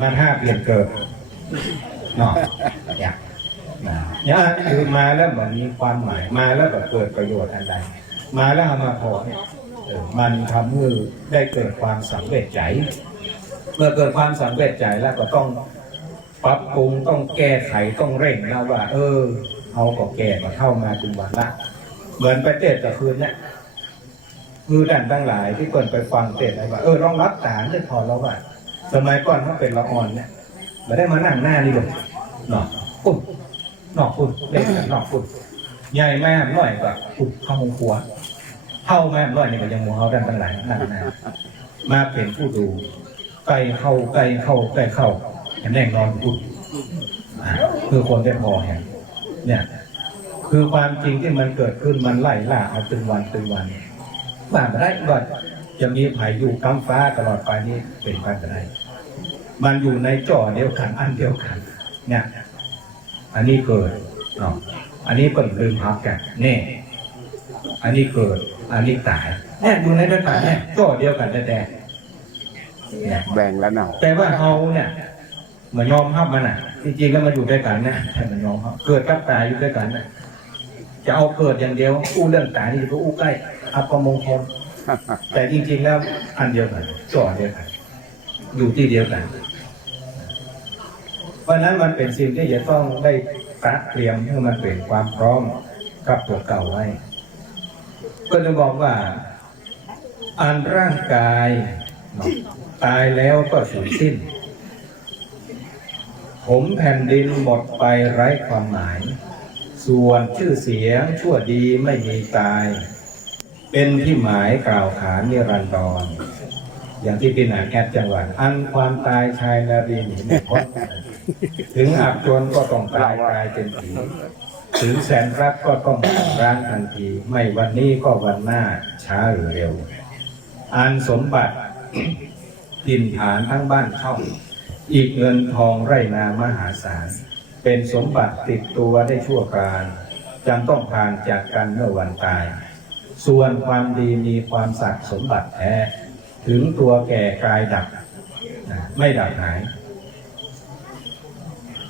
มาห้าเปลี่ยนเกิดเนาะอยากนะเนี่ยคือมาแล้วเหมือนมีความหมายมาแล้วแบบเกิดประโยชน์อันใดมาแล้วเอามาพอเนี่ยมันทำให้ได้เกิดความสำเร็จใจ เมื่อเกิดความสำเร็จใจแล้วก็ต้องปรับปรุงต้องแก้ไขต้องเร่งนะว่า เออเอาก็แก่ก็เข้ามาถึงวันละเหมือนไปเทศน์แต่คืนเนี่ยคือดันทั้งหลายที่เปิดไปฟังเทศอะไรว่าเออลองรับตาได้พอแล้วว่า สมัยก่อนเขาเป็นละอ่อนเนี่ยมาได้มานั่งหน้านี่เลยเนาะปุ๊บนอกปุ๊บเล่นกันนอกปุ๊บใหญ่แม่น้อยก็ปุ๊บเข้าหัวเข้าแม่น้อยนี่ก็ยังมัวเขาดันทั้งหลายนั่งหน้ามาเป็นผู้ดูไก่เข้าไก่เข้าไก่เข้าแห่งแน่นอนพุดอ่าคือคนได้พอแห่งเนี่ยคือความจริงที่มันเกิดขึ้นมันไล่ล่าเอาตึงวันตึงวันบ้านได้ก็ จะมีไผ่อยู่กำฟ้าตลอดไปนี้เป็นไปไม่ได้มันอยู่ในจ่อเดียวกันอันเดียวกัน เนี่ย อันนี้เกิดเนาะอันนี้เปิดลืมพักกันแน่อันนี้เกิด อันนี้ตายเนี่ยอยู่ในด้วยกันเนี่ยจ่อเดียวกันแต่ๆเนี่ยแบ่งแล้วเนาะแต่ว่าเขาเนี่ยเหมือนยอมรับมันอะจริงๆแล้วมันอยู่ด้วยกันนะแต่มันยอมรับเกิดกับตายอยู่ด้วยกันนะจะเอาเกิดอย่างเดียวอู้เรื่องตายนี่ก็อู้ใกล้อัปมงคล แต่จริงๆแล้วอันเดียวกันจ่อเดียวกัน อยู่ที่เดียวกันเพราะนั้นมันเป็นสิ่งที่จะต้องได้ตัดเตรียมให้มันเป็นความพร้อมกับตัวเก่าไว้ ก็จะบอกว่า อันร่างกายตายแล้วก็สูญสิ้น ผมแผ่นดินหมดไปไร้ความหมาย ส่วนชื่อเสียงชั่วดีไม่มีตาย เป็นที่หมายกล่าวขานนิรันดรอย่างที่พี่หนานแอดจังหวัดอันความตายชายนารีหนีไม่พ้นถึงอับจนก็ต้องตายกลายเป็นผีถึงแสนรักก็ต้องร้างทันที ไม่วันนี้ก็วันหน้าช้าหรือเร็ว อันสมบัติดินฐานทั้งบ้านช่องอีกเงินทองไร่นามหาศาล เป็นสมบัติติดตัวได้ชั่วการจำต้องผ่านจากกันเมื่อวันตาย ส่วนความดีมีความสัตย์สมบัติแท้ ถึงตัวแก่กายดับไม่ดับหาย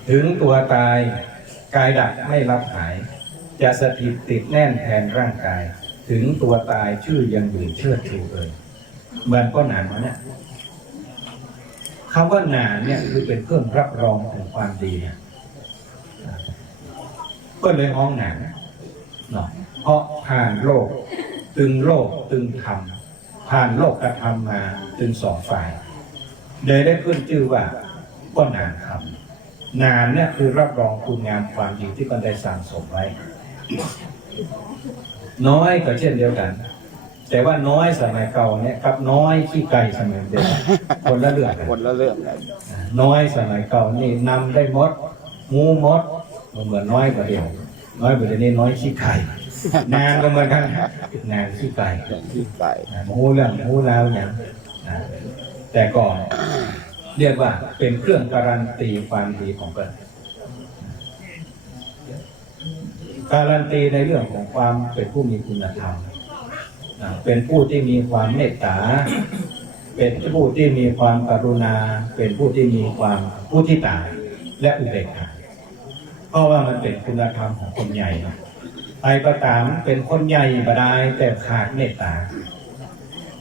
ถึงตัวตายกายดับไม่รับหาย จะสถิตติดแน่นแทนร่างกาย ถึงตัวตายชื่อยังอยู่เชิดชูเลยเหมือนก็หนานมาเนี่ยคำว่าหนานเนี่ยคือเป็นเครื่องรับรองถึงความดีเนี่ยก็เลยห้องหนานเนาะ ราะผ่านโลก ตึงโลกตึงธรรมผ่านโลกกระทำมาตึงสองฝ่ายเลยได้ขึ้นชื่อว่าก็นานคำนานเนี่ยคือรับรองคุณงามความดีที่กันได้สั่งสมไว้ น้อยก็เช่นเดียวกัน แต่ว่าน้อยสมัยเก่าเนี่ยกับน้อยขี้ไก่สมัยเดียวกันคนละเรื่องกันคนละเรื่องกันน้อยสมัยเก่านี่นำได้มดหมูมดมันเหมือนน้อยกว่าเดียว น้อยกว่าเดี๋ยวนี้น้อยขี้ไก่ นานก็เหมือนกันนานขี้ไก่อย่างที่ไปนะหมูเรื่องหมูแล้วอย่างนะแต่ก่อนเรียกว่าเป็นเครื่องการันตีความดีของเกินการันตีในเรื่องของความเป็นผู้มีคุณธรรมนะเป็นผู้ที่มีความเมตตา เป็นผู้ที่มีความกรุณา เป็นผู้ที่มีความผู้ที่ตาและอุเบกขา เพราะว่ามันเป็นคุณธรรมของคนใหญ่ นะใครก็ตามเป็นคนใหญ่บดายแต่ขาดเมตตา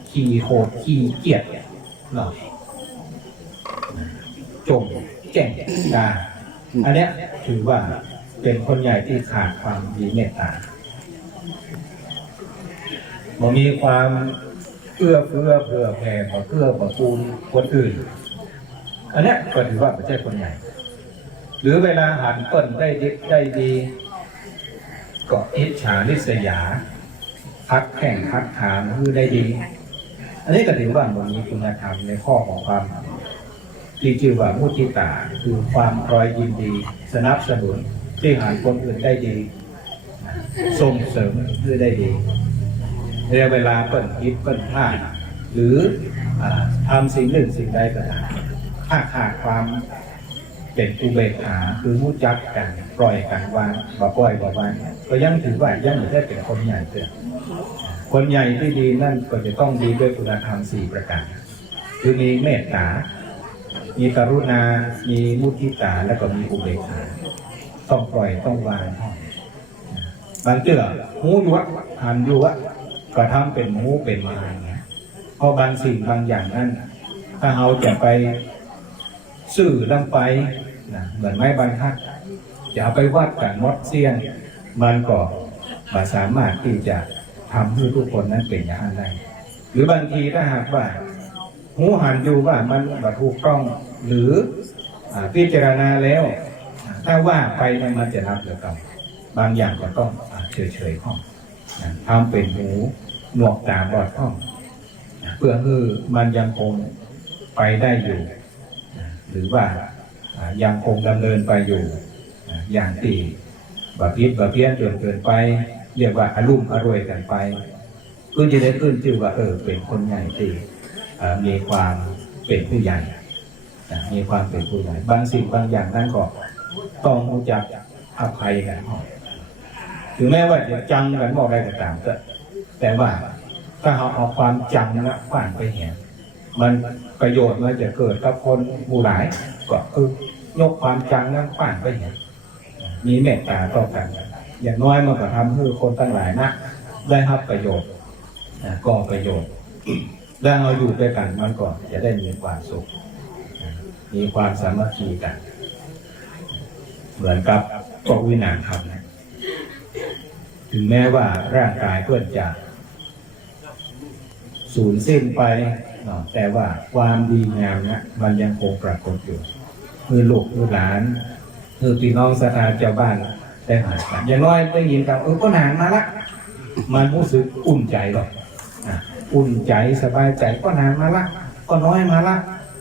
ขี้โหดขี้เกียจเนาะจงแจ้งดาอันเนี้ยถือว่าเป็นคนใหญ่ที่ขาดความมีเมตตาบ่มีความเอื้อเฟื้อเผื่อแผ่ขอเกื้อขอกูลคนอื่น อันเนี้ยก็ถือว่าไม่ใช่คนใหญ่ หรือเวลาหันต้นได้ดีได้ดี ก็อิจฉาริษยาพักแข่งพักถามคือได้ดี อันนี้ก็ถือว่ามันมีคุณธรรมในข้อของความที่ชื่อว่ามุทิตาคือความคอยยินดี สนับสนุนที่หาคนอื่นได้ดีส่งเสริมเพื่อได้ดีในเวลาเปิ้นคิดเปิ้นพลาหรือทำสิ่งหนึ่งสิ่งใดก็ตามถ้าขาดความเป็นอุเบกขาคือมุจักกัน ปล่อยกันวางบ่ปล่อยบ่วางก็ยังถือว่ายังไม่ได้เป็นคนใหญ่เกินคนใหญ่ที่ดีนั่นก็จะต้องดีด้วยคุณธรรมสี่ประการ คือมีเมตตา มีกรุณา มีมุทิตา แล้วก็มีอุเบกขาต้องปล่อยต้องวางบางเจือหูอยู่วะหันอยู่วะก็ทำเป็นหูเป็นมาเนี่ยเพราะบางสิ่งบางอย่างนั้นถ้าเราจะไปสื่อลงไปนะเหมือนไม้บรรทัด จะเอาไปวัดกันมดเสี้ยน มันก็ไม่สามารถที่จะทำให้ทุกคนนั้นเป็นอย่างนั้นได้หรือบางทีถ้าหากว่า หูหันอยู่ว่ามันบัถูกต้องหรือพิจารณาแล้ว ถ้าว่าไปมันจะรับหรือเปล่าบางอย่างก็ต้องเฉยๆห้องทำเป็นหูหนวกตาบอดห้องเพื่อให้มันยังคงไปได้อยู่ หรือว่ายังคงดำเนินไปอยู่ อย่างตีบะพิษบะเพี้ยนจนเกินไป เรียกว่าอารมณ์อร่วยกันไปเพื่อจะได้ขึ้นชื่อว่าเออเป็นคนใหญ่ตีมีความเป็นผู้ใหญ่มีความเป็นผู้ใหญ่บางสิ่งบางอย่างนั้นก็ต้องรู้จักอภัยกันถึงแม้ว่าจะจังกันบอกอะไรก็ตามก็แต่ว่าถ้าเราเอาความจังนะผ่านไปเห็นมันประโยชน์มันจะเกิดกับคนหมู่หลาย ก็คือยกความจังนั้นผ่านไปเห็น มีเมตตาต่อกัน อย่างน้อยมันก็ทำให้คนทั้งหลายนะได้รับประโยชน์นะก็ประโยชน์แล้วเราอยู่ด้วยกันมันก็จะได้มีความสุข มีความสามัคคีกัน เหมือนกับพวกวินานธรรมนะถึงแม้ว่าร่างกายเพื่อนจะสูญสิ้นไป แต่ว่าความดีงามนะมันยังคงปรากฏอยู่มือลูกมือหลาน มือพี่น้องสถานเจ้าบ้านได้หายกันอย่างน้อยได้ยินกันเออก็นานมาละมันรู้สึกอุ่นใจหรอกอะอุ่นใจสบายใจก็นานมาละ ก็น้อยมาละ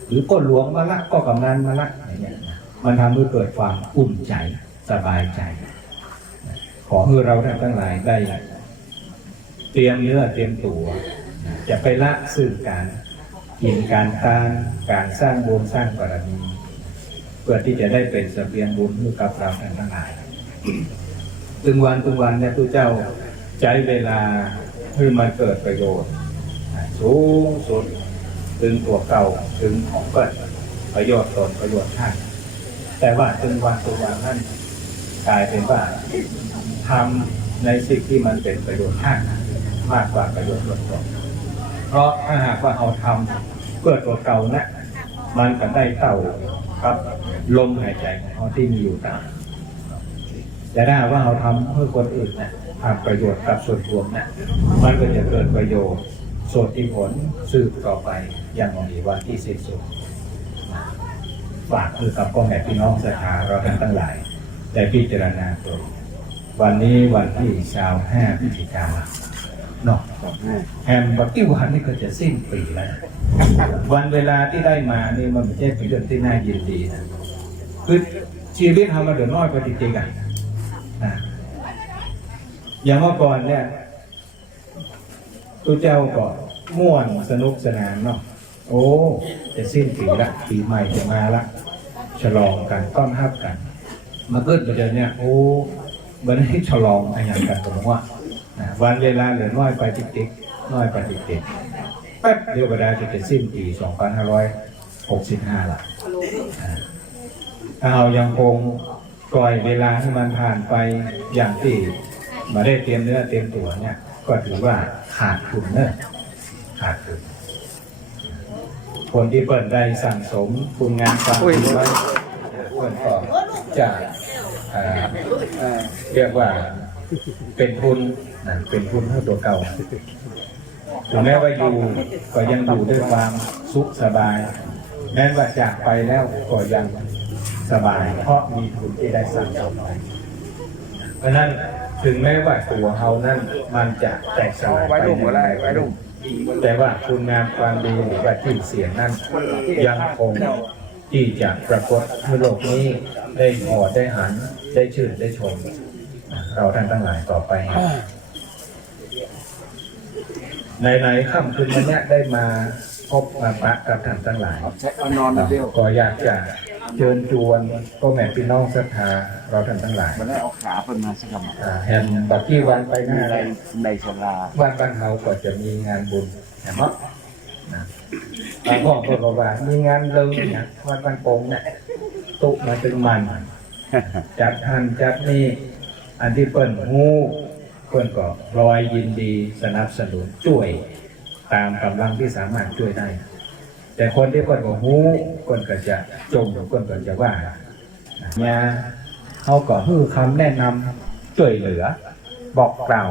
หรือก็หลวงมาละ ก็กำนันมาละอย่างเงี้ยมันทำให้เกิดความอุ่นใจสบายใจ ขอให้เราท่านทั้งหลายได้ เตรียมเนื้อเตรียมตัวจะไปละซึ่งการกินการทานการสร้างบุญสร้างบารมี พื่อที่จะได้เป็นเสบียงบุญให้กับเราท่านทั้งหลายตึงวันตึงวันเนี่ยพระเจ้าใช้เวลาให้มันเกิดประโยชน์สูงสุดถึงตัวเก่าถึงของเกิดประโยชน์ตนประโยชน์ท่านแต่ว่าจนวันตัววันนั้นกลายเป็นว่าทำในสิ่งที่มันเป็นประโยชน์ท่านมากกว่าประโยชน์ตนตนเพราะถ้าหากว่าเอาทำเพื่อตัวเก่านะมันก็ได้เต่าครับ ลมหายใจของเขาที่มีอยู่ตามแต่ถ้าว่าเราทำเพื่อคนอื่นนะทำประโยชน์กับส่วนรวมนะมันก็จะเกิดประโยชน์ส่วนที่ผลสืบต่อไปอย่างมีวันที่สิ้นสุดฝากคือกับพ่อแม่พี่น้องสถาเราทั้งทั้งหลายได้พิจารณาตัววันนี้วันที่ชาวห้าพฤศจิกาเนาะแฮมบักกี้วันนี่ก็จะสิ้นปีแล้ว วันเวลาที่ได้มานี่มันไม่ใช่เป็นเรื่องที่น่ายินดีนะ คือชีวิตทำมาเดือดร้อนไปจริงๆอะนะอย่างเมื่อก่อนเนี่ยตัวเจ้าก็ม่วนสนุกสนานเนาะโอ้จะสิ้นปีละปีใหม่จะมาละ ฉลองกันต้อนรับกัน มาเกิดประเดี๋ยวเนี้ยโอ้วันนี้ฉลองอะไรอย่างกันผมว่าวันเวลาเหลือน้อยไปติ๊กๆน้อยไปติ๊กๆแป๊บเดียวก็ได้จะเป็นสิ้นปี 2565ละอ่าถ้า เรายังคงปล่อยเวลาให้มันผ่านไปอย่างที่มาได้เตรียมเนื้อเตรียมตัวเนี่ย ก็ถือว่าขาดทุนเนอะขาดทุนคนที่เปิดได้สั่งสมคุณงานความดีไว้เปิดก็จะเรียกว่าเป็นทุนนะเป็นทุนให้ตัวเก่าถึงแม้ว่าอยู่ก็ยังอยู่ด้วยความสุขสบาย แม้ว่าจากไปแล้วก็ยัง สบาย เพราะมีทุนที่ได้สั่งสมไว้เพราะฉะนั้นถึงแม้ว่าตัวเขานั้นมันจะแตกสลายไปในวันใดวันหนึ่งแต่ว่าคุณงามความดีหรือว่าชื่อเสียงนั้น ยังคงที่จะปรากฏในโลกนี้ได้พอได้หันได้ชื่นได้ชม เราท่านทั้งหลายต่อไปในในๆค่ำคืนวันเนี้ยได้มาพบมาปะกับท่านทั้งหลายใช้เอานอนเดียวก็อยากจะ เชิญชวนพ่อแม่พี่น้องศรัทธาเราท่านทั้งหลายมันได้เอาขาเพิ่นมาสักคำอ่าแห่งบักที่วันไปหน้าในไรในศาลาวันบ้านเฮาก็จะมีงานบุญแห่งมะนะบางพ่อก็บอกว่ามีงานเลยนะวัดบ้านโป่งเนี่ยตุมาถึงมันจัดทันจัดนี่อันที่เปิ้นฮู้เปิ้นก็รอยยินดีสนับสนุนช่วย ตามกำลังที่สามารถช่วยได้ แต่คนที่เปิ้นก็ฮู้เปิ้นก็จะจมเปิ้นก็จะว่าเนี่ยเขาก็ฮื้อคำแนะนำช่วยเหลือ บอกกล่าว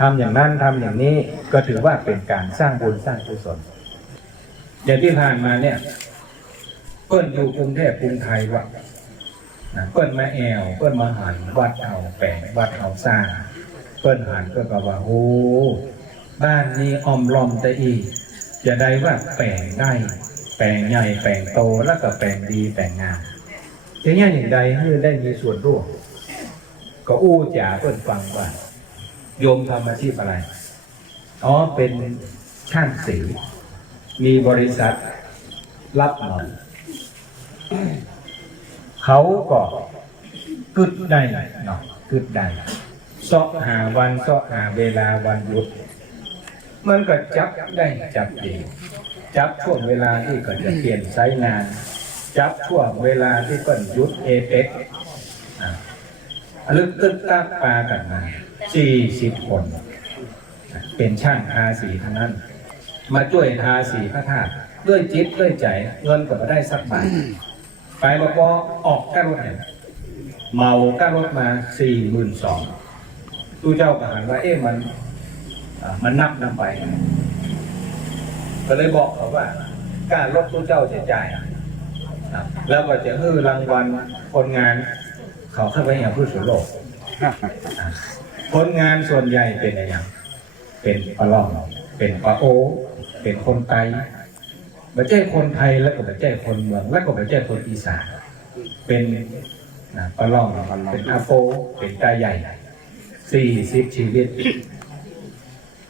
ทำอย่างนั้นทำอย่างนี้ก็ถือว่าเป็นการสร้างบุญสร้างกุศลอย่างที่ผ่านมาเนี่ยเปิ้นอยู่กรุงเทพกรุงไทยว่ะนะเปิ้นมาแอวเปิ้นมาหันวัดเอาแปลงวัดเอาสร้างเปิ้นหันเปิ้นก็ว่าโอ้บ้านนี้ออมลอมแต่อีก จะได้ว่าแปลงได้ แปลงใหญ่แปลงโตแล้วก็แปลงดีแปลงงามทีนี้อย่างใดให้ได้มีส่วนร่วมก็อู้จ๋าเปิ้นฟังว่าโยมทำอาชีพอะไร อ๋อ เป็นช่างสี มีบริษัทรับเหมาเขาก็กึดได้เนาะกึดได้เสาะหาวันเสาะหาเวลาวันหยุด มันก็จับได้จับดีจับช่วงเวลาที่ก็จะเปลี่ยนไซต์งาน จับช่วงเวลาที่ก็หยุดเอเปกลึกตึกตากปลากันมาสี่สิบคน เป็นช่างทาสีทั้งนั้น มาช่วยทาสีพระธาตุด้วยจิตด้วยใจ เงินก็ไม่ได้สักบาทไปบอกว่าออกก้ารถเมาก้ารถมาสี่หมื่นสองตู้เจ้าก็หันว่าเอ๊ะมัน มันนับนำไป ก็เลยบอกเขาว่า การรถตู้เจ้าจะจ่ายอะแล้วก็จะฮื้อรางวัลคนงาน เขาเข้าไปอย่างผู้สุโลกคนงานส่วนใหญ่เป็นอะไรอย่างเป็นปลาล่องเป็นปลาโอ เป็นคนไตไม่ใช่คนไทยแล้วก็ไม่ใช่คนเมืองแล้วก็ไม่ใช่คนอีสานเป็นปลาล่องเป็นอาโปเป็นตาใหญ่สี่สิบชีวิต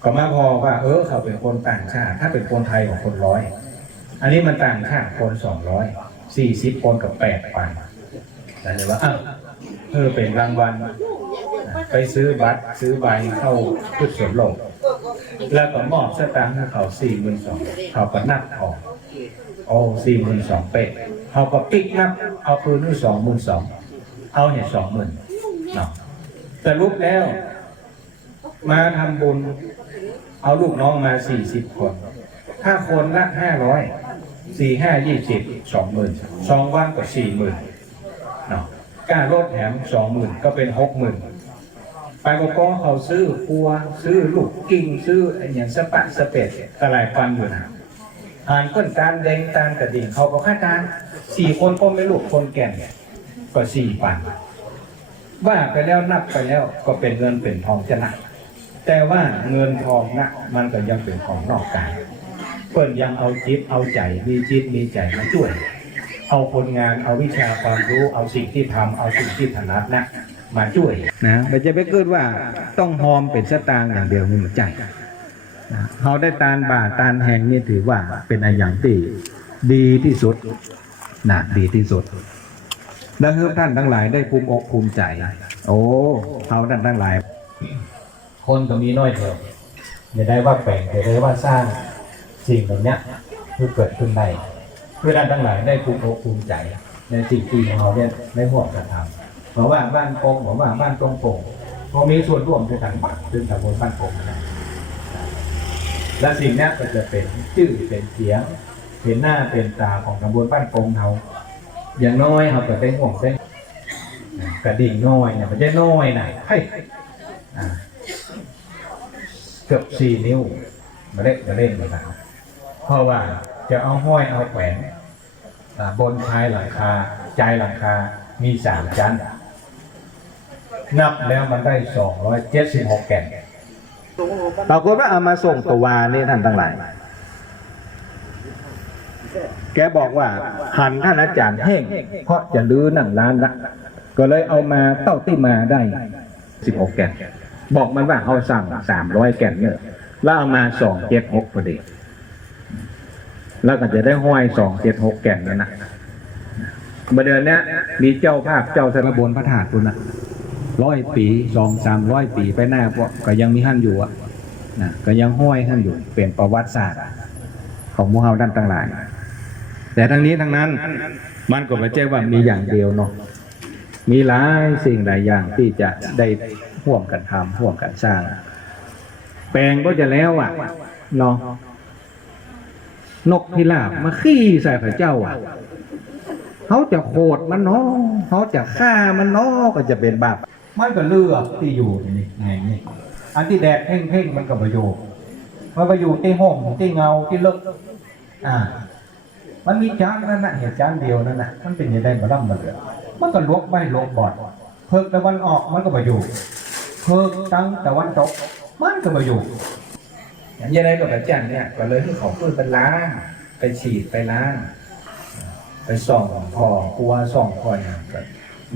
ก็มาพอว่า เออเขาเป็นคนต่างชาติ ถ้าเป็นคนไทยของคนร้อย อันนี้มันต่างชาติคนสองร้อยสี่สิบคนกับแปดพันแต่เลยว่าอ้าวเออเป็นรางวัลไปซื้อบัตรซื้อใบเข้าพุทธสวนโลกแล้วก็มอบสตางค์ให้เขาสี่หมื่นสองเขาก็นับออกโอ้สี่หมื่นสองเป๊ะเขาก็ปิ๊กนับ เอาคืนด้วยสองหมื่นสองเอาเนี่ยสองหมื่นเนาะแต่รูปแล้ว มาทำบุญ เอาลูกน้องมาสี่สิบคนถ้าคนละห้าร้อยสี่ห้ายี่สิบสองหมื่นสองวันก็สี่หมื่นเนาะการลดแถมสองหมื่นก็เป็นหกหมื่นไปบอกก็เขาซื้อปัวซื้อลูกกิ้งซื้อไอ้อย่างสปะสเปดกระไรฟันอยู่นะอ่านก้นตาลแดงตาลกระดิ่งเขาก็ค่าตาลสี่คนก็ไม่ลูกคนแก่นก็สี่ปันว่าไปแล้วนับไปแล้วก็เป็นเงินเป็นทองจะหนัก แต่ว่าเงินทองนะมันก็ยังเป็นของนอกกายเพิ่นยังเอาจิตเอาใจมีจิตมีใจมาช่วย เอาคนงานเอาวิชาความรู้เอาสิ่งที่ทำเอาสิ่งที่ถนัดนะมาช่วยนะไม่จะไปเกิดว่าต้องหอมเป็นสตางค์อย่างเดียวนี่มันใจเขาได้ตาลบาตาลแห่งนี่ถือว่าเป็นอะไรอย่างที่ดีที่สุดนะดีที่สุดแล้วเพื่อท่านทั้งหลายได้ภูมิอกภูมิใจ โอ้เขาท่านทั้งหลาย คนก็มีน้อยเดียวอย่าได้ว่าแปลงอย่าได้ว่าสร้างสิ่งแบบเนี้เพื่อเกิดขึ้นได้เพื่อท่านทั้งหลายได้ภูมิอกภูมิใจ ในสิ่งที่ของเราเนี่ยได้ห่วงกันทำเพราะว่าบ้านโป่งผมว่าบ้านตรงโป่งพอมีส่วนร่วมด้วยกันบักซึ่งตำบลบ้านโป่งนะและสิ่งนี้ก็จะเป็นชื่อเป็นเสียง เป็นหน้าเป็นตาของตำบลบ้านโป่งเราอย่างน้อยเราก็ได้ห่วงได้กระดิ่งน้อยเนี่ยมันจะน้อยหน่อยเฮ้ เกือบสี่นิ้วมาเล็กมาเล่นมาแล้วเพราะว่าจะเอาห้อยเอาแขวนบนชายหลังคาใจหลังคา มีสามชั้น นับแล้วมันได้สองร้อยเจ็ดสิบหกแก่นปรากฏว่าเอามาส่งตัววานี่ท่านทั้งหลาย แกบอกว่าหันท่านอาจารย์แห้งเพราะจะลื้อหนังร้านละก็เลยเอามาเต้าที่มาได้สิบหกแก่น บอกมันว่าเขาสั่งสามร้อยแก่นเนี่ยแล้วเอามาสองเจ็ดหกพอดี แล้วก็จะได้ห้อยสองเจ็ดหกแก่นนั่นนะมาเดือนนี้มีเจ้าภาพเจ้าสารบนพระธาตุคุณนะร้อยปีสองสามร้อยปีไปหน้าก็ยังมีหั่นอยู่อะนะก็ยังห้อยท่านอยู่ เป็นประวัติศาสตร์ ของมู่เฮาด้านต่างหลายแต่ทั้งนี้ทั้งนั้น มันก็ไม่ใช่ว่ามีอย่างเดียวเนาะมีหลายสิ่งหลายอย่างที่จะได้ ห่วมกันทำห่วมกันสร้าง แปลงก็จะแล้วอะเนาะนกพิราบมาขี้ใส่พระเจ้าอะเขาจะโคดมันเนาะเขาจะฆ่ามันเนาะก็จะเป็นบาปมันก็เลือกที่อยู่นี่ไงนี่อันที่แดดเพ่งเพ่งๆมันก็ประโยชน์มันประโยชน์ที่ห้องที่เงาที่เลิกอ่า มันมีจานนั่นน่ะเหตุจานเดียวนั่นน่ะมันเป็นยังไงมาล่ำมาเหลือมันก็ลวกไม่ลวกบอดเพิกตะวันออกมันก็ประโยชน์ เพิกตั้งตะวันตกมันก็ประโยชน์อย่างยังไงกับอาจารย์เนี่ยก็เลยให้เของเพื่อนไปล้างไปฉีดไปล้างไปส่องพอกลัวส่องคอยอย่างก็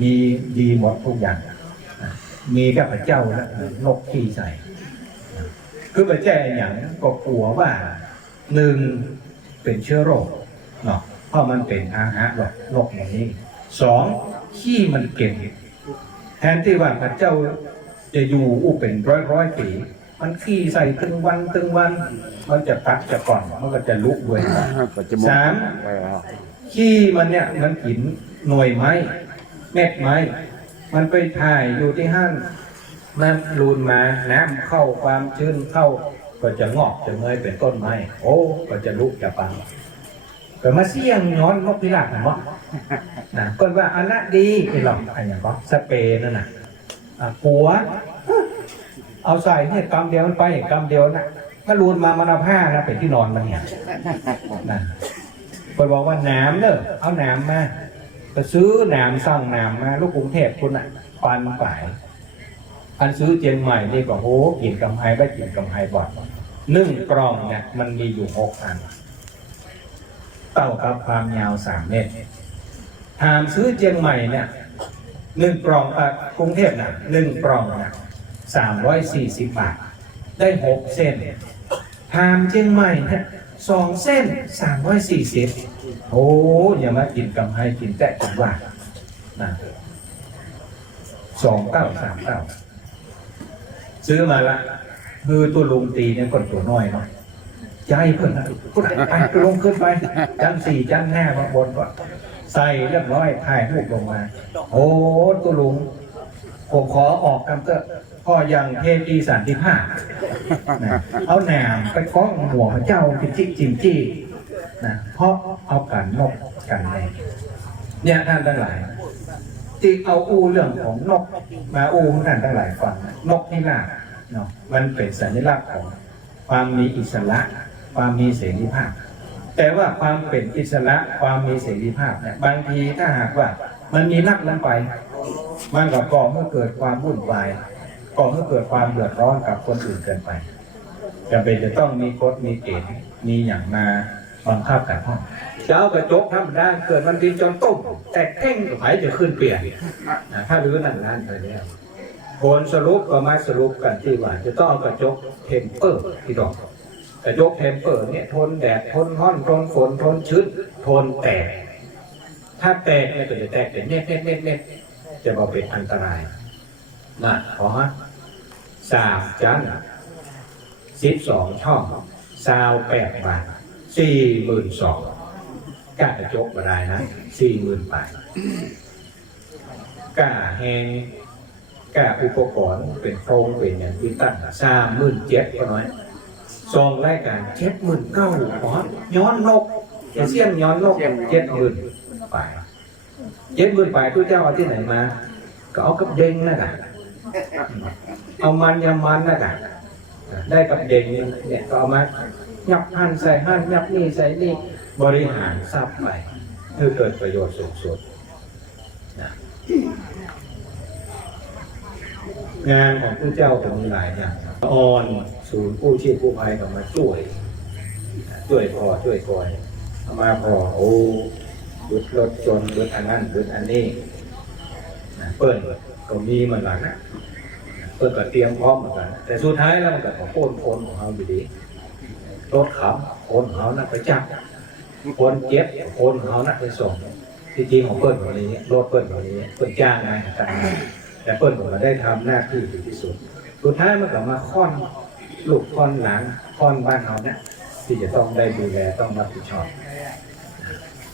มีดีหมดทุกอย่าง มีกับพระเจ้าและนกขี้ใส่คือพระเจ้าอย่างก็กลัวว่าหนึ่งเป็นเชื้อโรคเนาะเพราะมันเป็นอาหารหรอกโรคอย่างนี้สองขี้มันเก่งแทนที่ว่าพระเจ้า จะอยู่อู้เป็นร้อยร้อยๆปีมันขี้ใส่ตึงวันตึงวัน มันจะตัดจะก่อนมันก็จะลุกด้วยกันปัจจุบันสามไปแล้วขี้มันเนี่ยมันกินหน่วยไม้เม็ดไม้ มันไปถ่ายอยู่ที่ห้างน้ำรูนมาน้ำเข้าความชื้นเข้า ก็จะงอกจะเงยเป็นต้นไม้โอ้ก็จะลุกจะปังก็มาเสี่ยงย้อนนกพิราบนะเนาะนะก็ว่าอันละดีไอ้หรอกอันอย่างก็สเปรย์นั่นน่ะอะ หัว เอาใส่เนี่ยกำเดียวมันไปกำเดียวนะถ้ารูนมามันเอาผ้านะเป็นที่นอนมันเนี่ยนะคนบอกว่าหนามเนอะเอาหนามมาก็ซื้อหนามสั่งหนามมาลูกกรุงเทพคุณอะปันไปอันซื้อเจียงใหม่นี่ก็โหกินกำไฮได้กินกำไฮบ่อยหนึ่งกล่องเนี่ยมันมีอยู่หกอันเต้ากับความยาวสามเมตรถามซื้อเจียงใหม่เนี่ย หนึ่งกล่องอกรุงเทพนะหนึ่งกล่องนะสามร้อยสี่สิบบาท ได้หกเส้นทามเชียงใหม่นี่ยสองเส้นสามร้อยสี่สิบโอ้อย่ามากินกำไฮกินแต่กินว่านะสองเก้าสามเก้าซื้อมาละคือตัวลุงตีเนี่ยก่อนตัวน้อยเนาะใจเพิ่นนะพุ่นไปตัวลงขึ้นไป จันสี่จันห้ามาบนก็ ใส่เรียบร้อยถ่ายรูปลงมา โอ้ตัวลุง ผมขอออกคำเตอพ่อยังเทพีสันติภาพนะเอาแหนมไปคล้องหัวพระเจ้าจิจิจิมจี้นะเพราะเอากันนกกันในเนี่ยท่านทั้งหลายที่เอาอูเรื่องของนก มาอูของท่านทั้งหลายฟังนกนี่นาเนาะมันเป็นสัญลักษณ์ของความมีอิสระ ความมีเสรีภาพ แต่ว่าความเป็นอิสระความมีเสรีภาพเนี่ยบางทีถ้าหากว่ามันมีนักลงไป มันก็ก่อเมื่อเกิดความวุ่นวายก่อเมื่อเกิดความเดือดร้อนกับคนอื่นเกินไปจำเป็นจะต้องมีกฎมีเกณฑ์มีอย่างมาบังคับกันห้องจะเอากระจกทำด้านเกิดมันดินจนต้มแตกเท่งไผจะขึ้นเปลี่ยนถ้ารื้อนั่นร้านไปแล้วผลสรุปก็มาสรุปกันที่ว่าจะต้องเอากระจกเทมเปอร์ที่ดอก กระจกเทมเปอร์เนี่ยทนแดดทนร้อนทนฝนทนชื้นทนแตก ถ้าแตกเนี่ยก็จะแตกเป็นเน็ตเน็ตเน็ตเน็ตจะบอกเป็นอันตรายนะขอฮะสามจันสิบสองช่องซาวแปดบาทสี่หมื่นสองกล้ากระจกมาได้นะสี่หมื่นบาทกล้าแหงกล้าอุปกรณ์เป็นโครงเป็นอย่างที่ตั้งสามหมื่นเจ็ดก็น้อย ซองรายการเจ็ดหมื่นเก้าหอย้อนนกอเสียงย้อนนกเจ็ดหมื่นไปเจ็ดหมื่นไปทุกเจ้าเอาที่ไหนมา ก็เอากับเด้งนั่นแหละเอามันยำมันนั่นแหละได้กับเด้งเนี่ยก็เอามายับหันใส่หันยับนี่ใส่นี่บริหารทรัพย์ไปเพื่อเกิดประโยชน์สูงสุดงานของผู้เจ้าก็มีหลายอย่างออน ศูนย์กู้ชีพกู้ภัยก็มาช่วย ช่วยพอช่วยคอยเอามาพอโอ้หยุดรถจนหยุดอันนั้นหยุดอันนี้เปิ้ลก็มีเหมือนกันนะเปิ้ลก็เตรียมพร้อมเหมือนกัน แต่สุดท้ายแล้วมันก็ของโคนคนของเขาอยู่ดีรถเขาคนเขาน่ะไปจับคนเจ็บคนเขาน่ะไปส่งที่จริงของเปิ้ลคนนี้รถเปิ้ลคนนี้เปิ้ลจ้างงานแต่เปิ้ลก็ได้ทำหน้าที่ดีที่สุด สุดท้ายมันก็มาค่อน ลูกคนหลานคนบ้านเราเนี่ยที่จะต้องได้ดูแลต้องรับผิดชอบ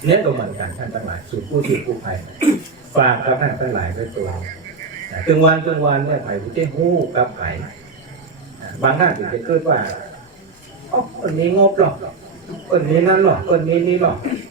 เนี่ยก็เหมือนกันท่านทั้งหลายสู่ผู้ที่ผู้ภัยฝากกับท่านทั้งหลายด้วยตัวถึงวันถึงวันเนี่ยไผ่ที่จะหู้กับไผ่บางท่านถึงจะเกิดว่าอ๋อคนนี้งบหรอกคนนี้นั่นหรอกคนนี้นี่หรอก